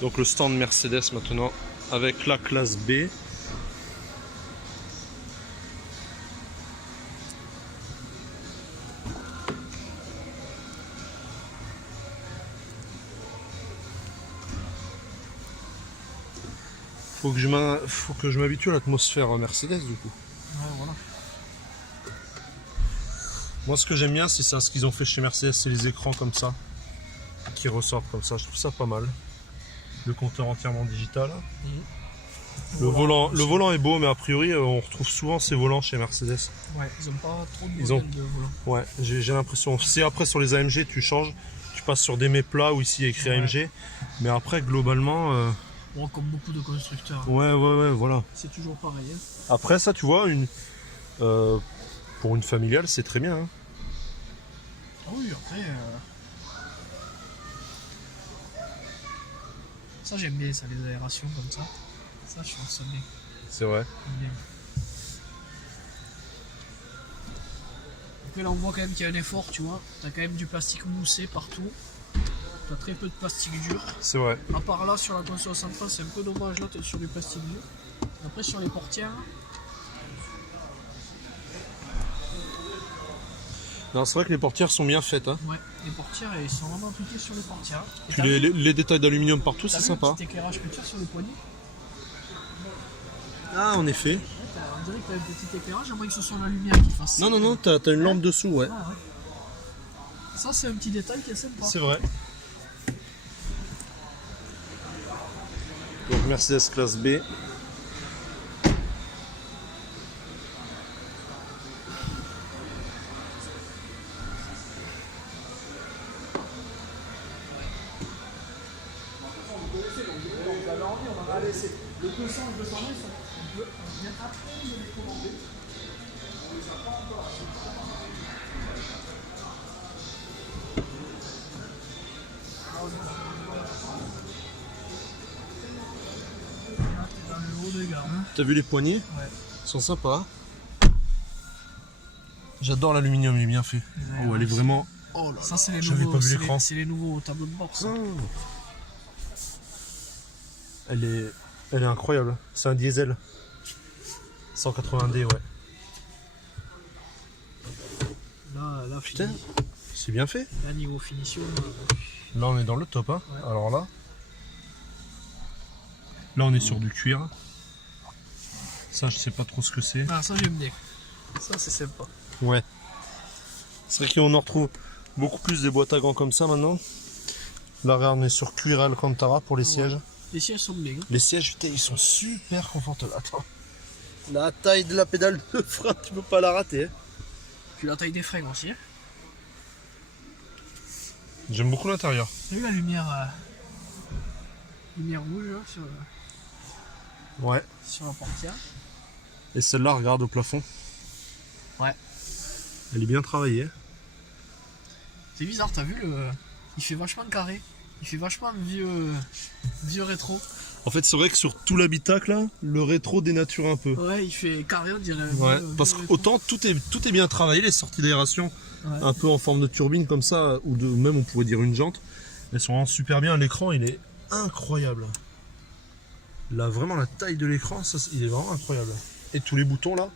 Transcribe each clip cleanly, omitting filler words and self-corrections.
Donc le stand Mercedes maintenant avec la classe B. Faut que je m'habitue à l'atmosphère Mercedes du coup. Ouais, voilà. Moi ce que j'aime bien c'est ça, ce qu'ils ont fait chez Mercedes, c'est les écrans comme ça, qui ressortent comme ça, je trouve ça pas mal. Le compteur entièrement digital. Le volant est beau, mais a priori on retrouve souvent ces volants chez Mercedes. Ouais, ils ont pas trop de Ils ont- modèles de volant. Ouais, j'ai l'impression. Si après sur les AMG tu changes, tu passes sur des mets plats où ici il y a écrit Ouais. AMG, mais après globalement, Bon, comme beaucoup de constructeurs, ouais, voilà. c'est toujours pareil. Hein. Après ça, tu vois, pour une familiale, c'est très bien. Hein. Ah oui, après. Ça, j'aime bien, ça, les aérations comme ça. Ça, je trouve ça bien. C'est vrai. J'aime bien. Après, là, on voit quand même qu'il y a un effort, tu vois. T'as quand même du plastique moussé partout. T'as très peu de plastique dur. C'est vrai. À part là, sur la console centrale, c'est un peu dommage. Là, t'es sur du plastique dur. Après, sur les portières. Non, c'est vrai que les portières sont bien faites. Hein. Ouais, les portières, ils sont vraiment appliqués sur les portières. Et Puis t'as vu- les détails d'aluminium partout, t'as c'est vu sympa. le petit éclairage que tu as sur les poignées. Ah, en effet. Ouais, on dirait que t'as un petit éclairage, à moins que ce soit la lumière qui fasse. Non, t'as une lampe dessous, ouais. Ah, ouais. Ça, c'est un petit détail qui est sympa. C'est vrai. Donc Mercedes classe B. Le 200 et le 220, on vient après de les commander. On les a pas encore. Dans le haut des gammes. Hein. T'as vu les poignées? Ouais. Ils sont sympas. J'adore l'aluminium, il est bien fait. Oh, elle est vraiment. Oh là Ça, c'est les j'avais nouveaux. pas vu C'est l'écran. les, c'est les nouveaux tableaux de bord. Ça. Elle est incroyable. C'est un diesel. 180D, ouais. Là, Putain, c'est bien fait. Là, niveau finition. Là, on est dans le top. Hein. Ouais. Alors là, on est sur du cuir. Ça, je sais pas trop ce que c'est. Ah, ça, j'aime bien. Ça, c'est sympa. Ouais. C'est vrai qu'on en retrouve beaucoup plus des boîtes à gants comme ça maintenant. Là, regarde, on est sur cuir Alcantara pour les sièges. Les sièges sont bien. Hein. Les sièges, putain, ils sont super confortables. Attends. La taille de la pédale de frein, tu peux pas la rater. Hein. Puis la taille des freins aussi. Hein. J'aime beaucoup l'intérieur. T'as vu la lumière, lumière rouge là, Ouais. sur la portière? Et celle-là, regarde au plafond. Ouais. Elle est bien travaillée. C'est bizarre, t'as vu le. Il fait vachement carré. Il fait vachement vieux rétro. En fait, c'est vrai que sur tout l'habitacle, là, le rétro dénature un peu. Ouais, il fait carré, on dirait. Ouais, parce vieux rétro. qu'autant tout est bien travaillé, les sorties d'aération, Ouais. un peu en forme de turbine comme ça, ou de même on pourrait dire une jante, elles sont vraiment super bien. L'écran, il est incroyable. Là, vraiment la taille de l'écran, il est vraiment incroyable. Et tous les boutons là.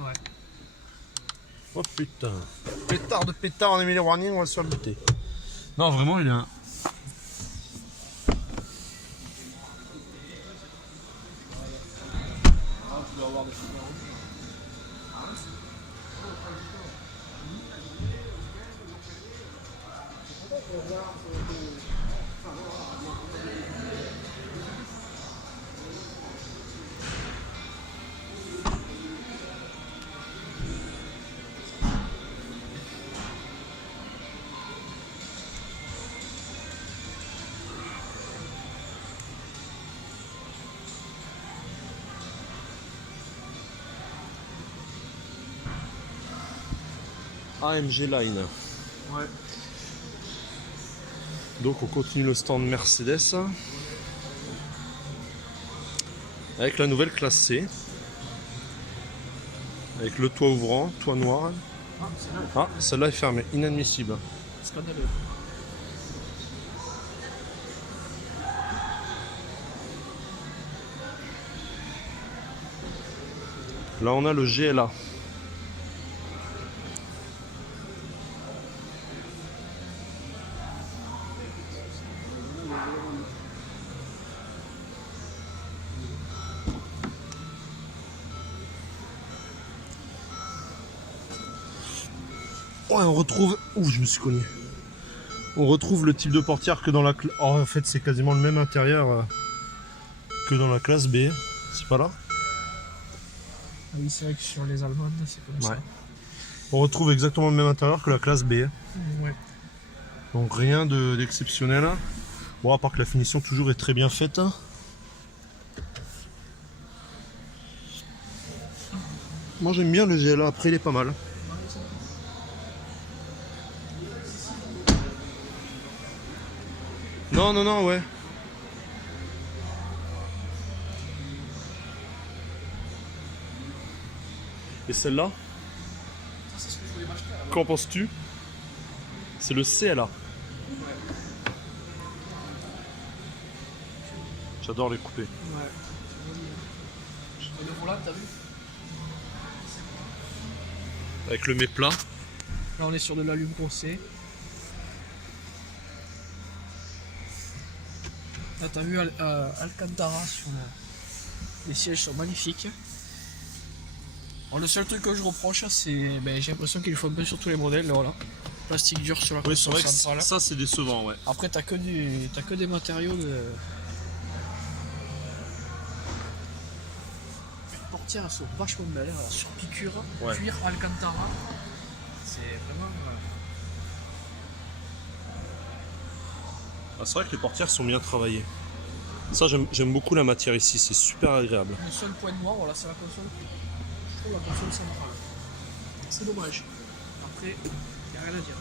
Ouais. Oh putain. Pétard de pétard en Emily Warning, on va se faire buter. Non, vraiment, il est un. AMG Line. Ouais. Donc on continue le stand Mercedes avec la nouvelle classe C, avec le toit ouvrant, toit noir. Ah, c'est là. Ah, celle-là est fermée, inadmissible. Scandaleux. Là on a le GLA. Ouais, on retrouve... Ouh, je me suis cogné. On retrouve le type de portière que dans la... Oh, en fait, c'est quasiment le même intérieur que dans la classe B. C'est pas là? Ah oui, c'est vrai que sur les allemandes, c'est comme Ouais. On retrouve exactement le même intérieur que la classe B. ça. Ouais. Donc rien d'exceptionnel. Bon, à part que la finition toujours est très bien faite. Moi j'aime bien le GLA, après il est pas mal. Non, non, non, ouais. Et celle-là, Ça, c'est ce que je voulais m'acheter. qu'en penses-tu? C'est le CLA. J'adore les couper. Ouais. Et le volant, t'as vu? Avec le méplat. Là, on est sur de l'alume brossé. Là, t'as vu Alcantara sur les sièges sont magnifiques. Alors, le seul truc que je reproche, c'est j'ai l'impression qu'il faut un peu sur tous les modèles. Voilà. Plastique dur sur la Oui, c'est console vrai que centrale. ça c'est décevant, ouais. Après, t'as que des matériaux de. Les portières, elles sont vachement belles. Là, sur piqûre, Ouais. cuir, Alcantara. C'est vraiment. Ah, c'est vrai que les portières sont bien travaillées. Ça j'aime beaucoup la matière ici, c'est super agréable. Le seul point noir, voilà, c'est la console. Je trouve la console centrale. C'est dommage. Après, il n'y a rien à dire.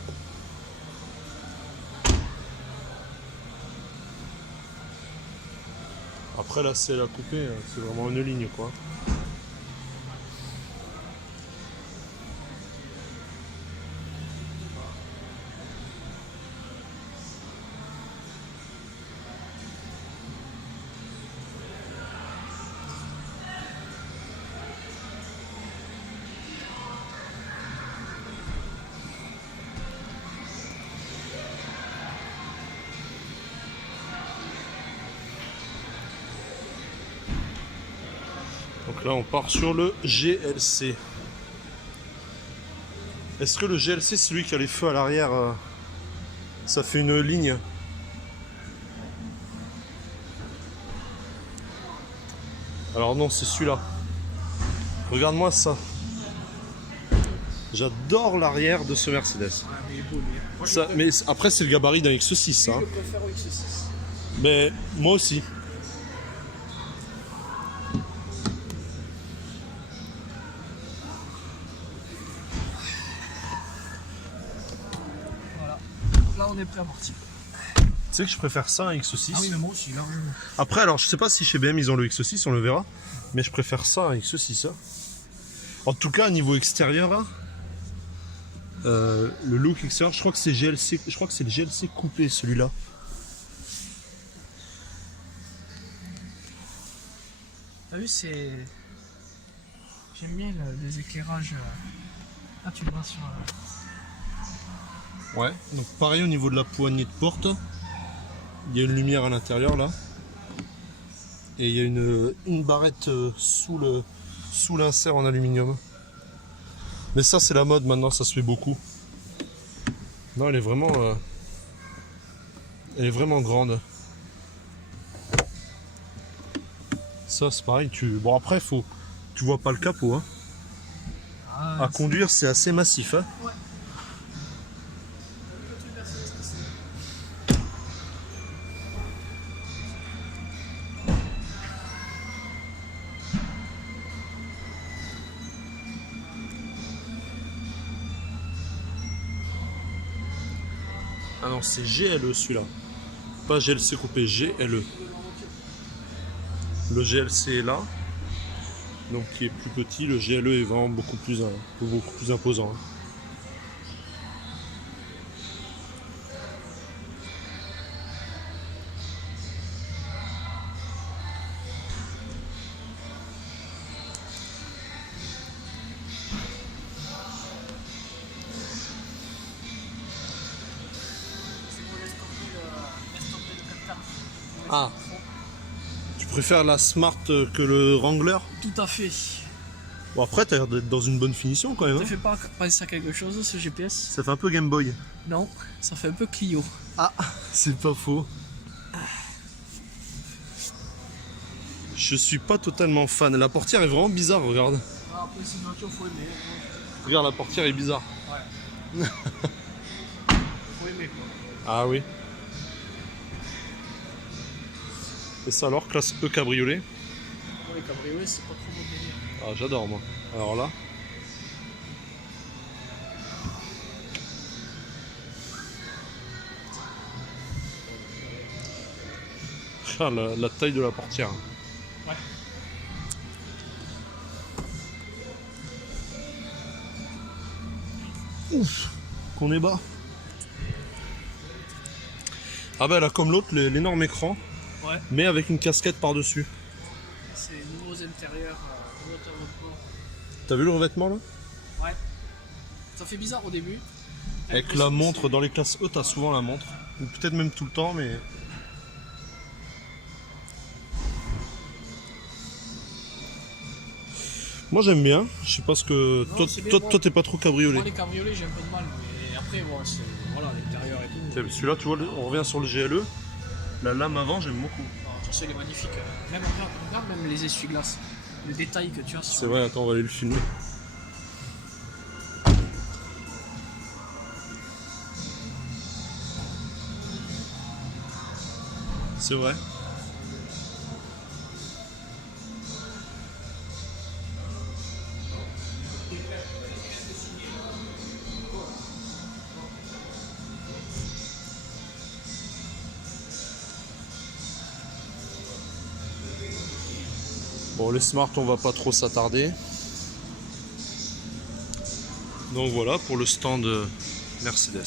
Après là c'est la coupée, c'est vraiment une ligne quoi. Donc là on part sur le GLC. Est-ce que le GLC, celui qui a les feux à l'arrière, ça fait une ligne? Alors non, c'est celui-là. Regarde-moi ça. J'adore l'arrière de ce Mercedes. Ah, mais il est beau, lui. Moi, Ça, mais après c'est le gabarit d'un X6 ça. je préfère au X6. Mais moi aussi. Voilà. Là, on est prêt à partir. Tu sais que je préfère ça à un X6. Ah oui, mais moi aussi, largement. Après, alors je sais pas si chez BM ils ont le X6, on le verra. Mais je préfère ça à un X6. Hein. En tout cas, niveau extérieur, hein, le look extérieur, je crois que c'est GLC. Je crois que c'est le GLC coupé celui-là. T'as vu, c'est. J'aime bien les éclairages. Ah, tu le vois sur. Ouais. Donc pareil au niveau de la poignée de porte. Il y a une lumière à l'intérieur là. Et il y a une barrette sous l'insert en aluminium. Mais ça c'est la mode maintenant, ça se fait beaucoup. Non, elle est vraiment grande. Ça c'est pareil, bon après tu vois pas le capot hein. Ah, À conduire c'est assez massif hein. Ah non, c'est GLE celui-là. Pas GLC coupé, GLE. Le GLC est là. Donc qui est plus petit, le GLE est vraiment beaucoup plus imposant. Hein. Ah. Tu préfères la Smart que le Wrangler? Tout à fait. Bon après t'as l'air d'être dans une bonne finition quand même. Ça Hein. fait pas penser à quelque chose ce GPS? Ça fait un peu Game Boy. Non, ça fait un peu Clio. Ah, c'est pas faux. Je suis pas totalement fan. La portière est vraiment bizarre, regarde. Ah, après c'est une voiture, faut aimer. Regarde, la portière est bizarre. Ouais. Faut aimer quoi. Ah oui. Et ça alors, classe E cabriolet. Pour les cabriolets, c'est pas trop mon délire. Ah j'adore moi. Alors là. Regarde la taille de la portière. Ouais. Ouf, qu'on est bas. Ah bah elle a comme l'autre l'énorme écran, Ouais. mais avec une casquette par-dessus. C'est nouveaux intérieurs, nouveau revêtement. T'as vu le revêtement là? Ouais. Ça fait bizarre au début. Avec la montre, dans les classes E t'as souvent la montre. Ou peut-être même tout le temps, mais... Moi j'aime bien, je sais pas ce que... Non, Toi, c'est bien, toi, moi. toi, t'es pas trop cabriolet. Moi les cabriolets j'ai un peu de mal, mais après bon, c'est voilà l'intérieur et tout. Tiens, celui-là tu vois, on revient sur le GLE. La lame avant j'aime beaucoup. Non, ça, il est magnifique. Même regarde même les essuie-glaces. Le détail que tu as sur. C'est vrai, attends on va aller le filmer. C'est vrai. Bon, les Smart, on va pas trop s'attarder. Donc voilà pour le stand Mercedes.